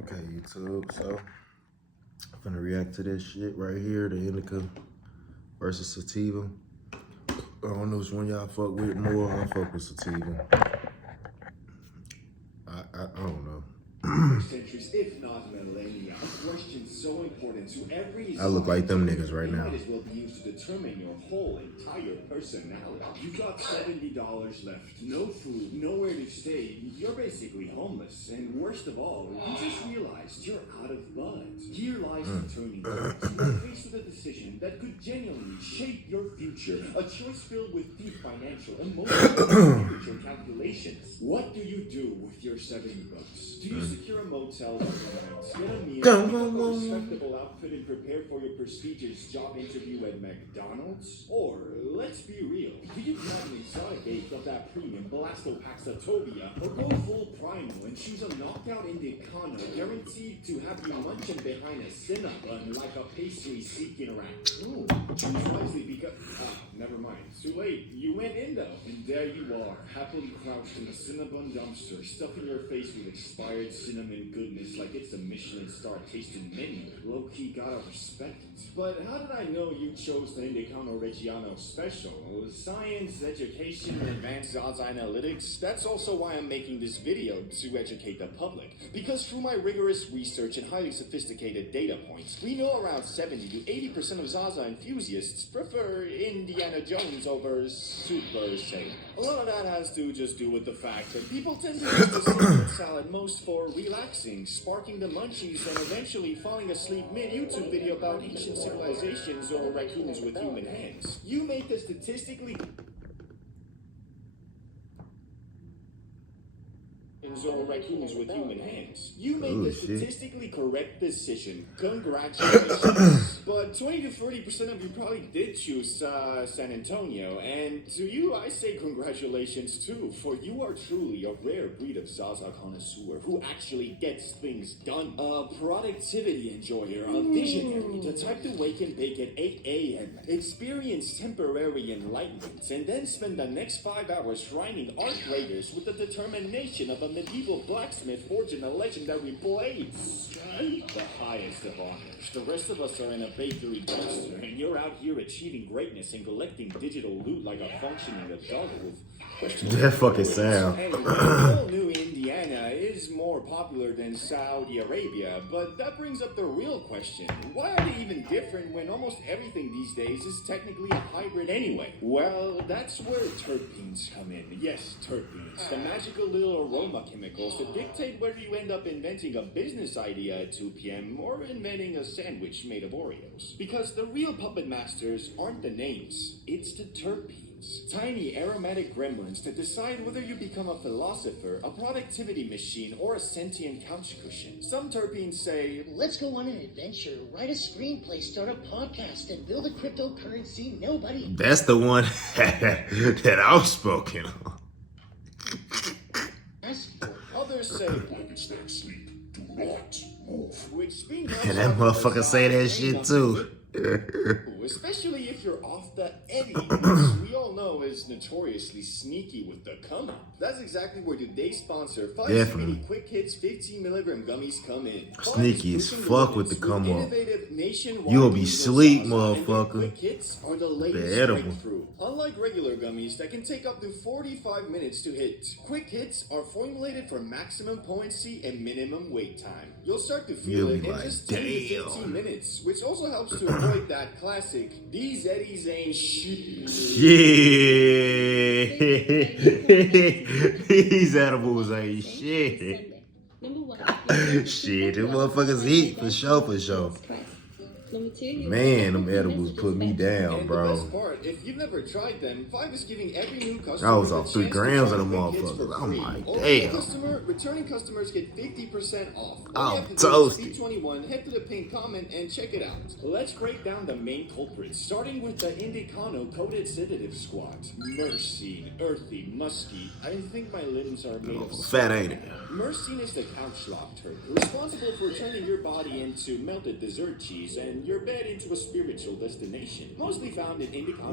Okay, YouTube, so I'm gonna react to this shit right here, the Indica versus Sativa. I don't know which one y'all fuck with more. I fuck with Sativa. I don't know. Centuries, if not millennia. A question so important to every I look like them niggas right now. might as well be used to determine your whole entire personality. You've got $70 left, no food, nowhere to stay. You're basically homeless, and worst of all, you just realized you're out of buds. Here lies the turning point. You're faced with a decision that could genuinely shape your future. A choice filled with deep financial, emotional, and spiritual calculations. What do you do with your $70? Do you secure a motel, get a meal, pick up a respectable outfit, and prepare for your prestigious job interview at McDonald's? Or, let's be real, do you grab an exotic eighth of that premium Blastopaxatovia, or go full primal and choose a knockout Indicano guaranteed to have you munching behind a Cinnabon like a pastry-seeking raccoon? Choose wisely because... never mind. Too late. You went Indo, and there you are, happily crouched in a Cinnabon dumpster, stuffing your face with expired cinnamon goodness like it's a Michelin star tasting menu. Low-key gotta respect it. But how did I know you chose the Indicano Reggiano Special? Science, education, and advanced odds analytics? That's also why I'm making this video, to educate the public. Because through my rigorous research and highly sophisticated data points, we know around 70 to 80% of Zaza enthusiasts prefer Indiana Jones over Super Saiyan. A lot of that has to just do with the fact that people tend to use the cinnamon salad most for relaxing, sparking the munchies, and eventually falling asleep mid-YouTube video about ancient civilizations or raccoons with human hands. You make the statistically... or raccoons with human hands. You made the statistically correct decision. Congratulations. But 20 to 30% of you probably did choose San Antonio. And to you, I say congratulations too, for you are truly a rare breed of Zaza connoisseur who actually gets things done. A productivity enjoyer, a visionary, the type to wake and bake at 8 a.m., experience temporary enlightenment, and then spend the next 5 hours grinding art graders with the determination of a medieval blacksmith forging a legendary blade. The highest of honors. The rest of us are in a bakery dumpster, and you're out here achieving greatness and collecting digital loot like a functioning adult with... That fucking sound. Anyway, all new Indiana is more popular than Saudi Arabia, but that brings up the real question. Why are they even different when almost everything these days is technically a hybrid anyway? Well, that's where terpenes come in. Yes, terpenes. The magical little aroma chemicals that dictate whether you end up inventing a business idea at 2 p.m. or inventing a sandwich made of Oreos. Because the real puppet masters aren't the names, it's the terpenes. Tiny aromatic gremlins that decide whether you become a philosopher, a productivity machine, or a sentient couch cushion. Some terpenes say, let's go on an adventure, write a screenplay, start a podcast, and build a cryptocurrency nobody... That's the one that I was spoken on. Others say, sleep, do not move. Which and that motherfucker say that shit too. Especially if you're off the Eddie, which we all know is notoriously sneaky with the come up. That's exactly where today's sponsor, 5 CBD Quick Hits 15 milligram gummies come in. Sneaky as fuck with the come up. You'll be sleep, motherfucker. Quick Hits are the latest breakthrough. Unlike regular gummies that can take up to 45 minutes to hit, Quick Hits are formulated for maximum potency and minimum wait time. You'll start to feel it in just 10 to 15 minutes, which also helps to avoid that classic, these Eddies ain't shit. Yeah. These edibles ain't shit. Shit, them motherfuckers eat for sure, for sure. Man, them edibles put me down, bro. And the best part, if you've never tried them, 5 is giving every new customer I was off 3 grams of them motherfuckers. I'm like, damn. Returning customers get 50% off. I'm toasted. 21, head to the pinned comment and check it out. Let's break down the main culprits, starting with the Indicano Coated Sedative Squad. Myrcene, earthy, musky. I think my limbs are made of fat, ain't it? Myrcene is the couch log terp, responsible for turning your body into melted dessert cheese and your bed into a spiritual destination. Mostly found in Indicano.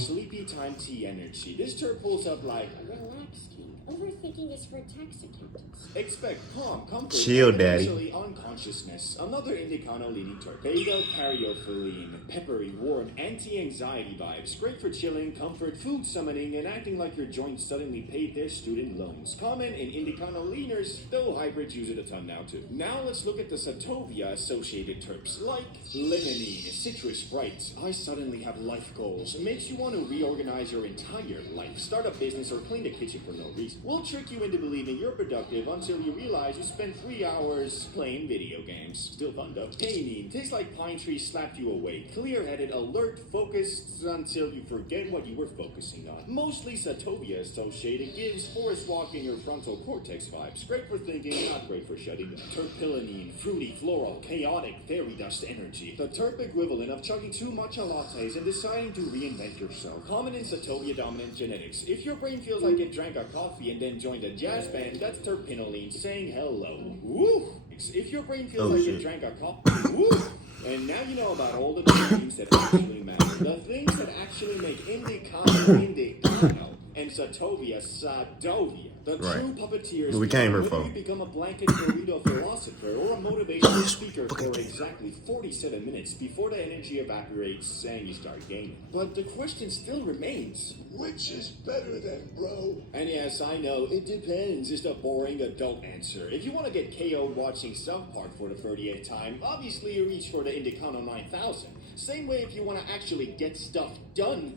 Sleepy time tea energy. This terp pulls up like, relax, King Overthinking is for tax accountants. Expect calm, comfort, Chill, and daddy. eventually unconsciousness. Another Indicano leaning terpene, caryophyllene, peppery, warm, anti-anxiety vibes. Great for chilling, comfort, food summoning, and acting like your joints suddenly paid their student loans. Common in Indicano leaners, though hybrids use it a ton now too. Now let's look at the Sativa associated terps, like limonene, citrus bright. I suddenly have life goals. It makes you want to reorganize your entire life, start a business, or clean the kitchen for no reason. We'll trick you into believing you're productive until you realize you spent 3 hours playing video games. Still fun though. Tanine tastes like pine trees slapped you awake. Clear-headed, alert, focused until you forget what you were focusing on. Mostly Satovia associated, gives forest walk in your frontal cortex vibes. Great for thinking, not great for shutting down. Terpillinine, fruity, floral, chaotic, fairy dust energy. The terp equivalent of chugging 2 matcha lattes and deciding to reinvent yourself. Common in Satovia dominant genetics. If your brain feels like it drank a coffee and then joined a jazz band, that's terpinolene saying hello. Woo! If your brain feels like it drank a coffee, woo! And now you know about all the things that actually matter. The things that actually make Indicano and Satovia Sadovia. The true puppeteers. What we came here whether for. you become a blanket burrito philosopher or a motivational speaker for exactly 47 minutes before the energy evaporates and you start gaming. But the question still remains, which is better than bro? And yes, I know, it depends. Just a boring adult answer. If you want to get KO'd watching South Park for the 30th time, obviously you reach for the Indicano 9000. Same way if you want to actually get stuff done,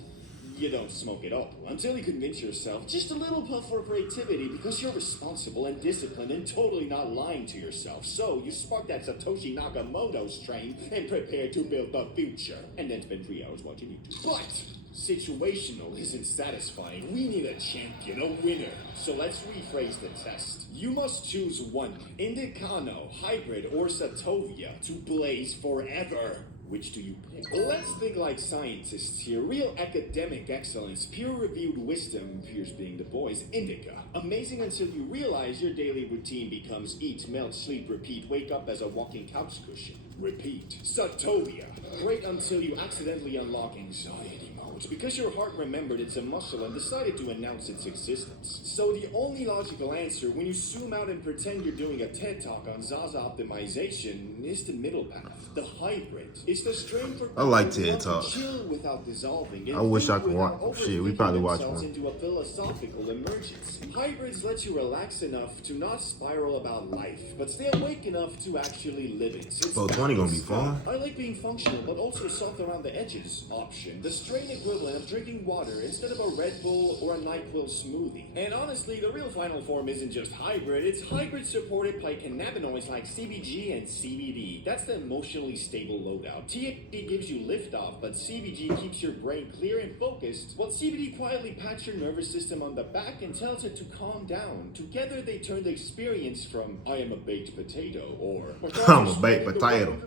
you don't smoke it up until you convince yourself just a little puff for creativity because you're responsible and disciplined and totally not lying to yourself. So you spark that Satoshi Nakamoto strain and prepare to build the future. And then spend 3 hours watching YouTube. But situational isn't satisfying. We need a champion, a winner. So let's rephrase the test. You must choose one, Indicano, hybrid, or Satovia to blaze forever. Which do you pick? Let's think like scientists here. Real academic excellence, peer-reviewed wisdom, peers being the boys, Indica. Amazing until you realize your daily routine becomes eat, melt, sleep, repeat, wake up as a walking couch cushion. Repeat. Satovia. Great until you accidentally unlock anxiety mode because your heart remembered it's a muscle and decided to announce its existence. So the only logical answer when you zoom out and pretend you're doing a TED Talk on Zaza optimization is the middle path, the hybrid. It's the strain for I like people who TED want to Talk. chill without dissolving. I wish I think could without watch. Shit, we probably overthinking watch themselves one. into a philosophical emergence. Hybrids let you relax enough to not spiral about life, but stay awake enough to actually live it. It's 420 gonna be balanced. fun. I like being functional, but also soft around the edges. Option. The strain equivalent of drinking water instead of a Red Bull or a NyQuil smoothie. And honestly, the real final form isn't just hybrid, it's hybrid supported by cannabinoids like CBG and CBD. That's the emotionally stable loadout. THC gives you liftoff, but CBG keeps your brain clear and focused, while CBD quietly pats your nervous system on the back and tells it to calm down. Together they turn the experience from I am a baked potato or I'm a baked potato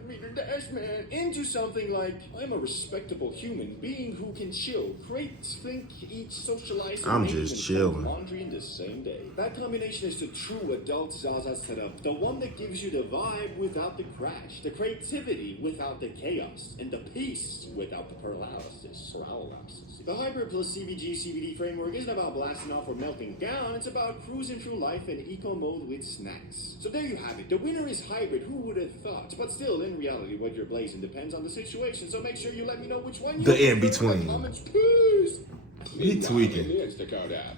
man into something like I'm a respectable human being who can chill, create, think, eat, socialize, I'm and just even fold chilling. laundry in the same day. That combination is the true adult Zaza setup, the one that gives you the vibe without the crash, the creativity without the chaos, and the peace without the paralysis. The hybrid plus CBG CBD framework isn't about blasting off or melting down, it's about cruising through life in eco mode with snacks. So there you have it. The winner is hybrid, who would have thought? But still, in reality, what you're blazing depends on the situation, so make sure you let me know which one you The in prefer in the between. comments, please. He tweaking. In the Instacart app.